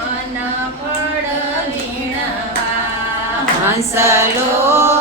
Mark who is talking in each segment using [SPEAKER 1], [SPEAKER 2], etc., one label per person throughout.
[SPEAKER 1] મન ફળ વીણવા.
[SPEAKER 2] હંસલો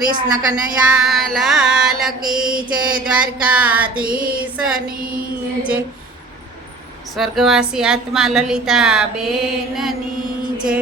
[SPEAKER 1] કૃષ્ણ કનૈયા લાલ કી જય દ્વારકાધીશની જય. સ્વર્ગવાસી આત્મા લલિતા બેનની જય.